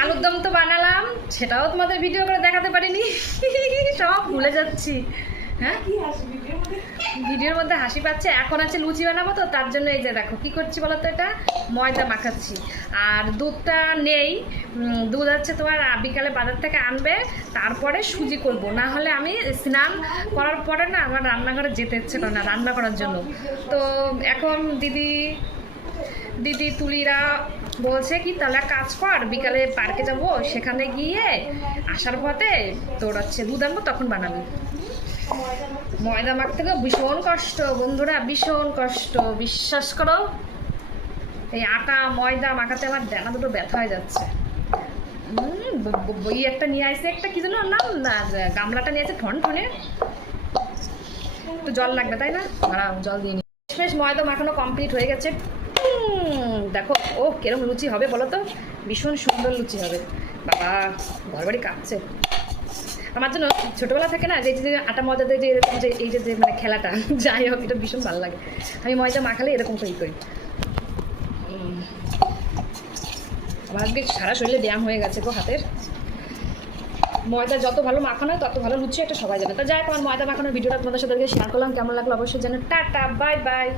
আলুর দম তো বানালাম, সেটাও তোমাদের ভিডিও করে দেখাতে পারিনি। সব ভুলে যাচ্ছি। হ্যাঁ, ভিডিওর মধ্যে হাসি পাচ্ছে। এখন আছে লুচি বানাবো, তো তার জন্য এই যে দেখো কি করছি বলো তো, এটা ময়দা মাখাচ্ছি। আর দুধটা নেই, দুধ হচ্ছে তোমার বিকালে বাজার থেকে আনবে, তারপরে সুজি করব। না হলে আমি স্নান করার পরে না আমার রান্নাঘরে যেতে ইচ্ছে করে না রান্না করার জন্য। তো এখন দিদি তুলিরা বলছে কি তাহলে কাজ কর, বিকালে পার্কে যাব, সেখানে গিয়ে আসার পথে তোর হচ্ছে দুধ আনবো, তখন বানাবি। ময়দা মাখতে গেলে ভীষণ কষ্ট বন্ধুরা, ভীষণ কষ্ট, বিশ্বাস করো। এই আটা ময়দা মাখাতে আমার ডানা দুটো ব্যথা হয়ে যাচ্ছে। বই একটা নিয়ে আসছে, একটা কি যেন নাম না, গামলাটা নিয়ে আসছে ঠনে, একটু জল লাগবে তাই না, জল দিয়ে নি। শেষ ময়দা মাখানো কমপ্লিট হয়ে গেছে। দেখো ও কিরম লুচি হবে বলো তো, ভীষণ সুন্দর লুচি হবে। বাবা ঘরবাড়ি কাঁপছে আমার জন্য। ছোটোবেলা থেকে না যে আটা ময়দা দিয়ে যে এরকম যে এই যে মানে খেলাটা, যাই হোক এটা ভীষণ ভালো লাগে। আমি ময়দা মাখালে এরকম তৈরি করি। আমার আজকে সারা শরীরে ব্যায়াম হয়ে গেছে গো হাতের। ময়দা যত ভালো মাখানো হয় তত ভালো লুচি একটা সবাই জানে। তো যাই হোক আমার ময়দা মাখানোর ভিডিওটা তোমাদের সাথে শেয়ার করলাম, কেমন লাগলো অবশ্যই জানো। Tata, bye bye.